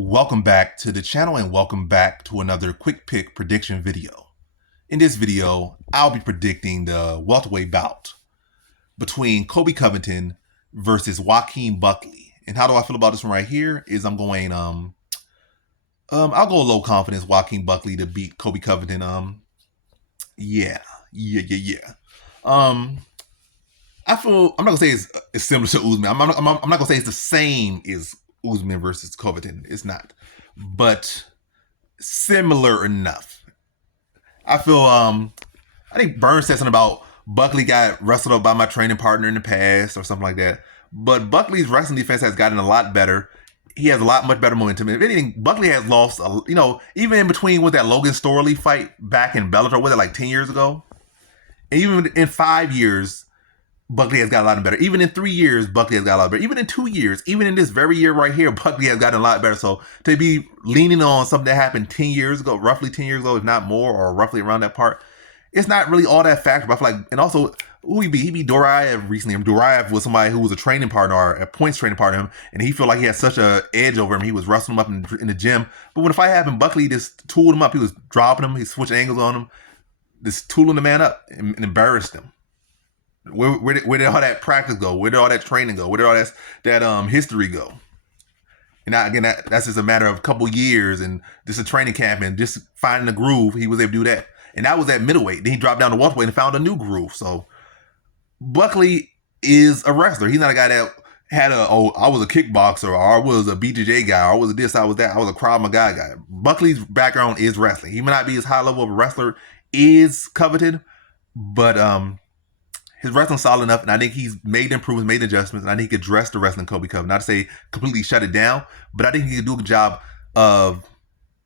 Welcome back to the channel and welcome back to another quick pick prediction video. In this video, I'll be predicting the welterweight bout between Colby Covington versus Joaquim Buckley. And how do I feel about this one right here is I'm going I'll go low confidence Joaquim Buckley to beat Colby Covington. Yeah. I feel I'm not gonna say it's similar to Usman. I'm not gonna say it's the same as Usman versus Covington. It's not, but similar enough. I feel I think Burns said something about Buckley got wrestled up by my training partner in the past or something like that. But Buckley's wrestling defense has gotten a lot better. He has much better momentum. If anything, Buckley has lost, even in between with that Logan Storley fight back in Bellator, was it like 10 years ago? And even in 5 years, Buckley has gotten a lot better. Even in 3 years, Buckley has got a lot better. Even in 2 years, even in this very year right here, Buckley has gotten a lot better. So to be leaning on something that happened 10 years ago, roughly 10 years ago, if not more, or roughly around that part, it's not really all that factor. But I feel like, and also, he beat Doraev recently. Doraev was somebody who was a training partner, or a points training partner of him, and he felt like he had such an edge over him. He was wrestling him up in the gym. But when the fight happened, Buckley just tooled him up. He was dropping him. He switched angles on him, just tooling the man up and embarrassed him. Where did all that practice go? Where did all that training go? Where did all that history go? And now, again, that's just a matter of a couple years and just a training camp and just finding the groove. He was able to do that. And that was at middleweight. Then he dropped down to welterweight and found a new groove. So Buckley is a wrestler. He's not a guy that had I was a kickboxer, or I was a BJJ guy, or I was a this, I was that, I was a Krav Maga guy. Buckley's background is wrestling. He may not be as high level of a wrestler is coveted, but his wrestling's solid enough, and I think he's made improvements, made adjustments, and I think he could address the wrestling Colby Covington. Not to say completely shut it down, but I think he could do a good job of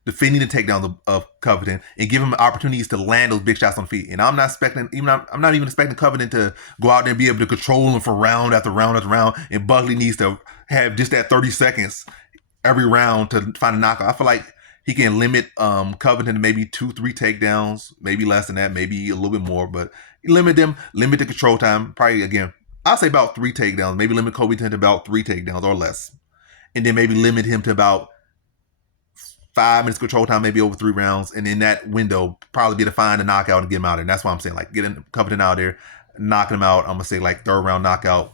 defending the takedowns of Covington and give him opportunities to land those big shots on feet. And I'm not even expecting Covington to go out there and be able to control him for round after round after round. And Buckley needs to have just that 30 seconds every round to find a knockout. I feel like he can limit Covington to maybe 2-3 takedowns, maybe less than that, maybe a little bit more, but limit the control time. Probably, again, I'll say about 3 takedowns. Maybe limit Covington to about 3 takedowns or less. And then maybe limit him to about 5 minutes control time, maybe over 3 rounds. And in that window, probably be to find a knockout and get him out there. And that's why I'm saying, like, getting Covington out there, knocking him out. I'm going to say, like, 3rd round knockout.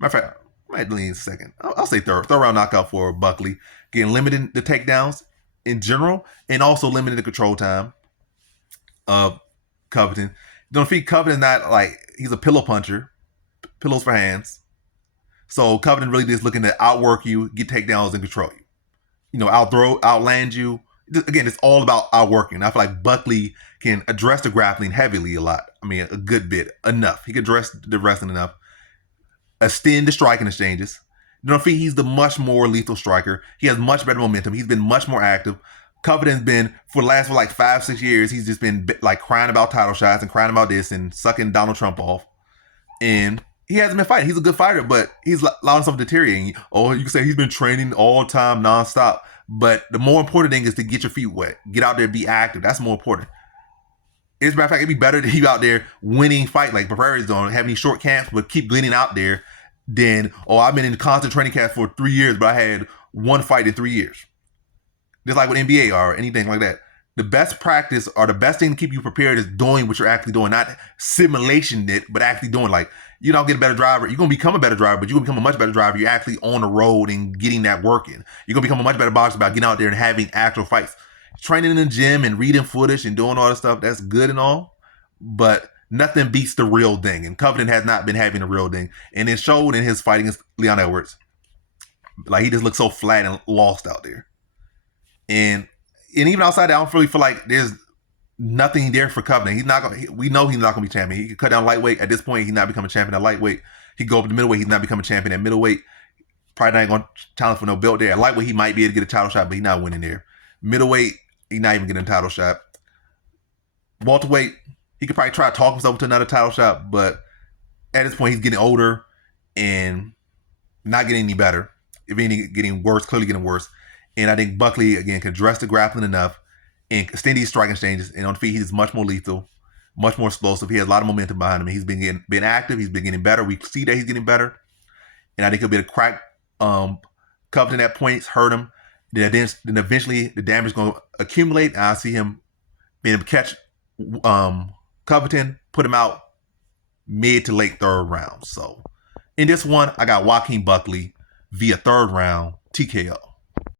Matter of fact, I might lean second. I'll say third round knockout for Buckley. Again, limiting the takedowns in general, and also limiting the control time of Covington. Don't defeat Covington, not like he's a pillow puncher, pillows for hands. So Covington really just looking to outwork you, get takedowns, and control you. Outland you. Again, it's all about outworking. I feel like Buckley can address the grappling heavily a lot. I mean, a good bit, enough. He can address the wrestling enough. Extend the striking exchanges. Don't think he's the much more lethal striker. He has much better momentum. He's been much more active. Covington's been, for the last 5-6 years, he's just been like crying about title shots and crying about this and sucking Donald Trump off. And he hasn't been fighting. He's a good fighter, but he's allowing himself to deteriorate. Oh, you can say he's been training all the time, nonstop. But the more important thing is to get your feet wet. Get out there, be active. That's more important. As a matter of fact, it'd be better to be out there winning fight like Barrera's doing, having these short camps, but keep getting out there than, I've been in constant training camp for 3 years, but I had 1 fight in 3 years. Just like with NBA or anything like that. The best practice or the best thing to keep you prepared is doing what you're actually doing, not simulation it, but actually doing. Like, you don't get a better driver. You're going to become a better driver, but you're going to become a much better driver. You're actually on the road and getting that work in. You're going to become a much better boxer by getting out there and having actual fights. Training in the gym and reading footage and doing all this stuff, that's good and all, but nothing beats the real thing. And Covington has not been having the real thing. And it showed in his fight against Leon Edwards. Like, he just looked so flat and lost out there. And even outside that, I don't really feel like there's nothing there for Covington. We know he's not going to be champion. He could cut down lightweight. At this point, he's not becoming a champion at lightweight. He go up to middleweight. He's not becoming a champion at middleweight. Probably not going to challenge for no belt there. At lightweight, he might be able to get a title shot, but he's not winning there. Middleweight, he's not even getting a title shot. Welterweight, he could probably try to talk himself to another title shot, but at this point, he's getting older and not getting any better. If anything, getting worse, clearly getting worse. And I think Buckley, again, can address the grappling enough and extend these striking exchanges. And on the feet, he's much more lethal, much more explosive. He has a lot of momentum behind him. He's been active. He's been getting better. We see that he's getting better. And I think he'll be able to crack Covington at points, hurt him. Then eventually the damage is going to accumulate, and I see him being able to catch Covington, put him out mid to late third round. So in this one, I got Joaquim Buckley via third round TKO.